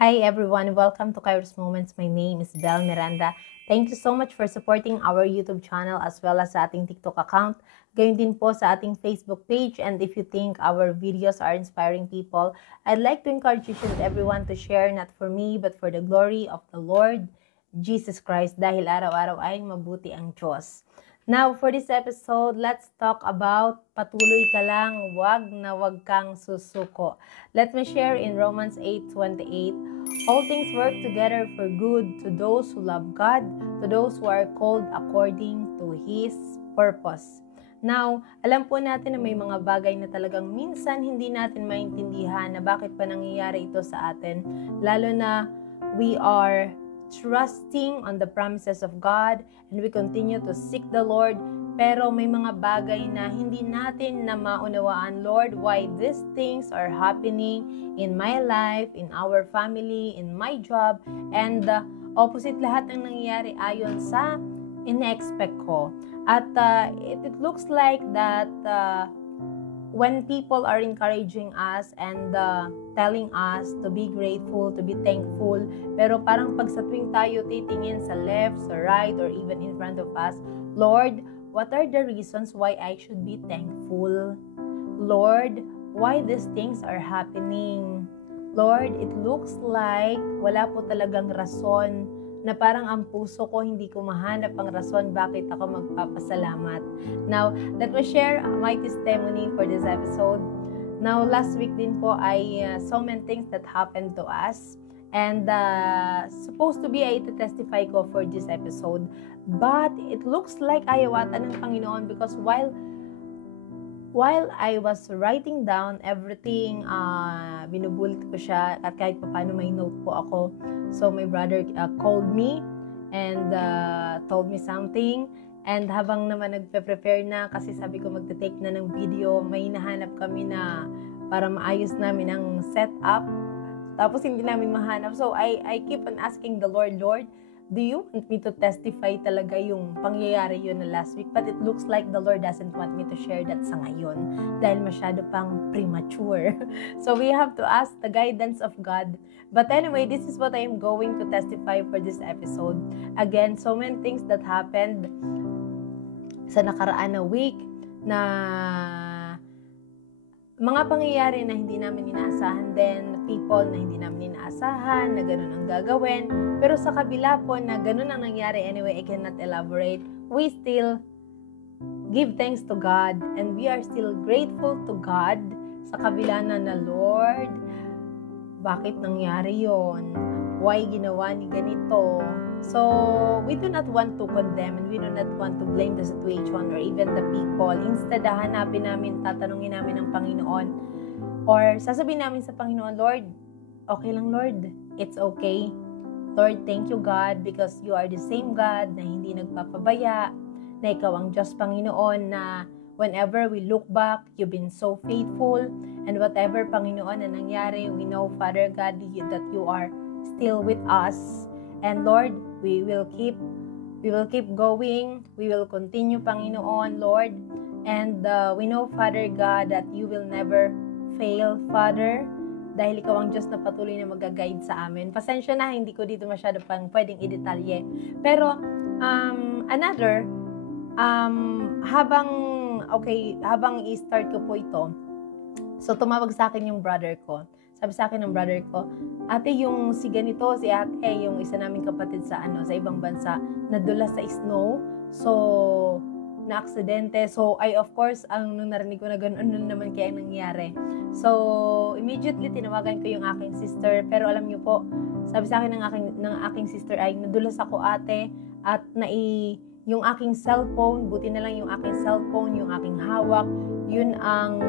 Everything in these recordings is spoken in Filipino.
Hi everyone, welcome to Kairos Moments. My name is Belle Miranda. Thank you so much for supporting our YouTube channel as well as sa ating TikTok account. Gayun din po sa ating Facebook page. And if you think our videos are inspiring people, I'd like to encourage you and everyone to share, not for me, but for the glory of the Lord Jesus Christ. Dahil araw-araw ay mabuti ang Diyos. Now, for this episode, let's talk about patuloy ka lang, wag na wag kang susuko. Let me share in Romans 8:28, all things work together for good to those who love God, to those who are called according to His purpose. Now, alam po natin na may mga bagay na talagang minsan hindi natin maintindihan na bakit pa nangyayari ito sa atin, lalo na we are trusting on the promises of God and we continue to seek the Lord, pero may mga bagay na hindi natin na maunawaan, Lord, why these things are happening in my life, in our family, in my job, and opposite lahat ng nangyayari ayon sa ine-expect ko. At it looks like that when people are encouraging us and telling us to be grateful, to be thankful, pero parang pag sa tuwing tayo titingin sa left, sa right, or even in front of us, Lord, what are the reasons why I should be thankful? Lord, why these things are happening? Lord, it looks like wala po talagang rason, na parang ang puso ko hindi ko mahanap ang rason bakit ako magpapasalamat. Now, let me share my testimony for this episode. Now, last week din po ay so many things that happened to us. And supposed to be ay ito-testify ko for this episode. But it looks like ayawatan ng Panginoon because while I was writing down everything, binubulit ko siya at kahit pa paano may note po ako. So my brother called me and told me something. And habang naman nagpe-prepare na, kasi sabi ko magte-take na ng video, may hinahanap kami na para maayos namin ang setup. Tapos hindi namin mahanap. So I keep on asking the Lord, do you want me to testify talaga yung pangyayari yun na last week? But it looks like the Lord doesn't want me to share that sa ngayon dahil masyado pang premature. So we have to ask the guidance of God. But anyway, this is what I am going to testify for this episode. Again, so many things that happened sa nakaraan na week na mga pangyayari na hindi namin inaasahan din, people na hindi namin inaasahan, na ganun ang gagawin. Pero sa kabila po na ganun ang nangyari, anyway, I cannot elaborate. We still give thanks to God and we are still grateful to God sa kabila na Lord, bakit nangyari yon? Why ginawa ni ganito? So, we do not want to condemn and we do not want to blame the situation or even the people. Instead, hanapin namin, tatanungin namin ang Panginoon or sasabihin namin sa Panginoon, Lord, okay lang Lord, it's okay. Lord, thank you God because you are the same God na hindi nagpapabaya, na ikaw ang Diyos Panginoon na whenever we look back, you've been so faithful and whatever Panginoon na nangyari, we know Father God that you are still with us. And Lord, we will keep going. We will continue, Panginoon, Lord. And we know, Father God, that you will never fail, Father. Dahil ikaw ang Diyos na patuloy na mag-guide sa amin. Pasensya na, hindi ko dito masyado pang pwedeng i-detalye. Pero, habang i-start ko po ito, so tumawag sa akin yung brother ko. Sabi sa akin ng brother ko, ate, yung si ganito, si ate, yung isa naming kapatid sa ibang bansa, nadulas sa snow, so, na-aksidente. So, of course, nung narinig ko na gano'n naman kaya nangyari. So, immediately, tinawagan ko yung aking sister, pero alam niyo po, sabi sa akin ng aking sister ay, nadulas ako ate, at yung aking cellphone, buti na lang yung aking cellphone, yung aking hawak, yun ang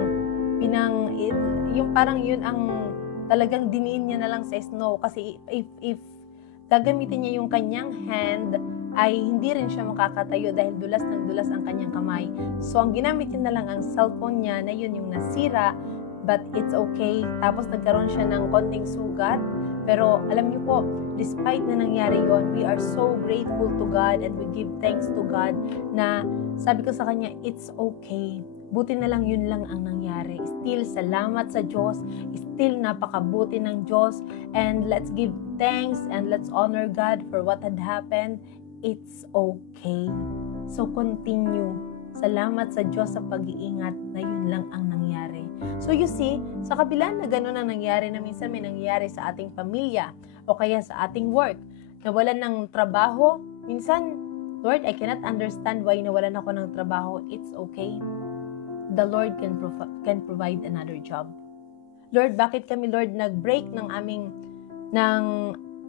talagang diniin niya na lang sa snow kasi if gagamitin niya yung kanyang hand ay hindi rin siya makakatayo dahil dulas ng dulas ang kanyang kamay. So ang ginamit niya na lang ang cellphone niya na yun yung nasira, but it's okay. Tapos nagkaroon siya ng konting sugat, pero alam niyo po, despite na nangyari yon, we are so grateful to God and we give thanks to God na Sabi ko sa kanya, it's okay. Buti na lang yun lang ang nangyari. Still, salamat sa Diyos. Still, napakabuti ng Diyos. And let's give thanks and let's honor God for what had happened. It's okay. So, continue. Salamat sa Diyos sa pag-iingat na yun lang ang nangyari. So, you see, sa kabila na gano'n ang nangyari na minsan may nangyari sa ating pamilya o kaya sa ating work, nawalan ng trabaho, minsan, Lord, I cannot understand why nawalan ako ng trabaho. It's okay. The Lord can provide another job. Lord, bakit kami, Lord, nag-break ng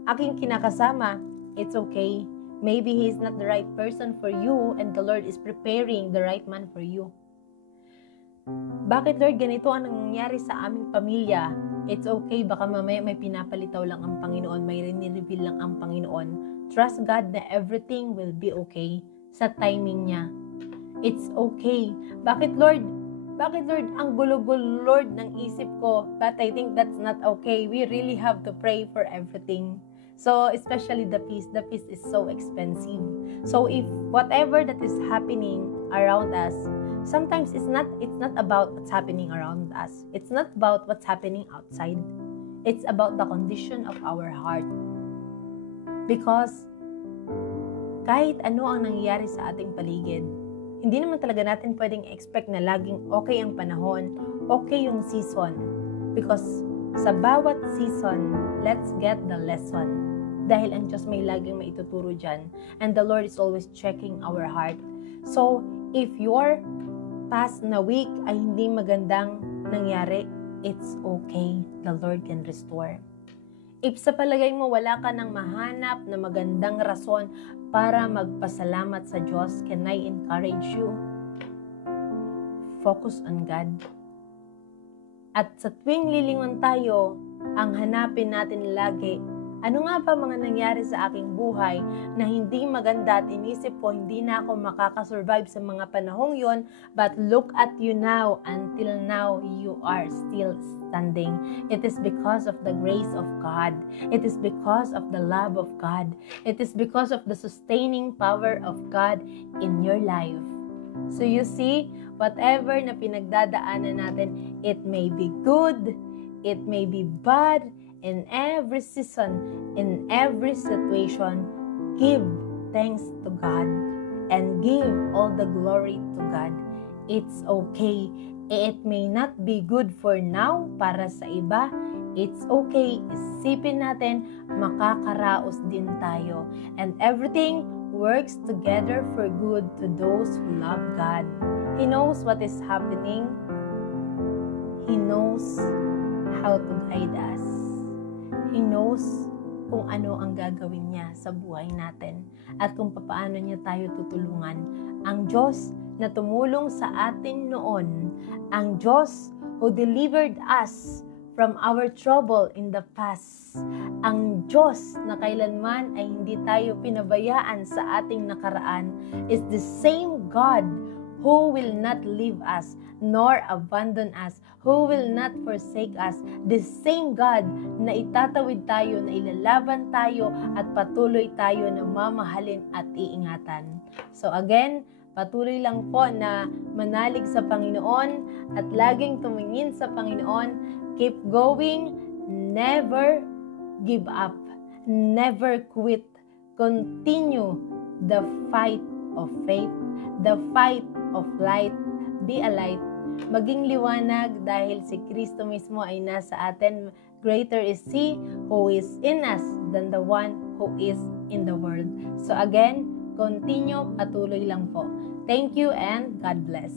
aking kinakasama? It's okay. Maybe he's not the right person for you and the Lord is preparing the right man for you. Bakit, Lord, ganito ang nangyayari sa aming pamilya? It's okay. Baka mamaya may pinapalitaw lang ang Panginoon, may rini-reveal lang ang Panginoon. Trust God na everything will be okay sa timing niya. It's okay. Bakit, Lord? Bakit, Lord? Ang gulo-gulo, Lord, ng isip ko. But I think that's not okay. We really have to pray for everything. So, especially the peace. The peace is so expensive. So, if whatever that is happening around us, sometimes it's not about what's happening around us. It's not about what's happening outside. It's about the condition of our heart. Because, kahit ano ang nangyayari sa ating paligid, hindi naman talaga natin pwedeng expect na laging okay ang panahon, okay yung season. Because sa bawat season, let's get the lesson. Dahil ang Diyos may laging maituturo dyan. And the Lord is always checking our heart. So, if your past na week ay hindi magandang nangyari, it's okay. The Lord can restore. If sa palagay mo wala ka nang mahanap na magandang rason para magpasalamat sa Diyos, can I encourage you? Focus on God. At sa tuwing lilingon tayo, ang hanapin natin lagi, ano nga ba mga nangyari sa aking buhay na hindi maganda at inisip ko hindi na ako makakasurvive sa mga panahong yon, but look at you now, until now you are still standing. It is because of the grace of God. It is because of the love of God. It is because of the sustaining power of God in your life. So you see, whatever na pinagdadaanan natin, it may be good, it may be bad, in every season, in every situation, give thanks to God and give all the glory to God. It's okay. It may not be good for now para sa iba. It's okay. Isipin natin, makakaraos din tayo. And everything works together for good to those who love God. He knows what is happening. He knows how to guide us. He knows kung ano ang gagawin niya sa buhay natin at kung paano niya tayo tutulungan. Ang Diyos na tumulong sa atin noon, ang Diyos who delivered us from our trouble in the past, ang Diyos na kailanman ay hindi tayo pinabayaan sa ating nakaraan, is the same God who will not leave us nor abandon us, who will not forsake us. The same God na itatawid tayo, na ilalaban tayo at patuloy tayo na mamahalin at iingatan. So again, patuloy lang po na manalig sa Panginoon at laging tumingin sa Panginoon. Keep going, never give up, never quit. Continue the fight of faith, the fight of light. Be a light. Maging liwanag dahil si Kristo mismo ay nasa atin. Greater is He who is in us than the one who is in the world. So again, continue, patuloy lang po. Thank you and God bless.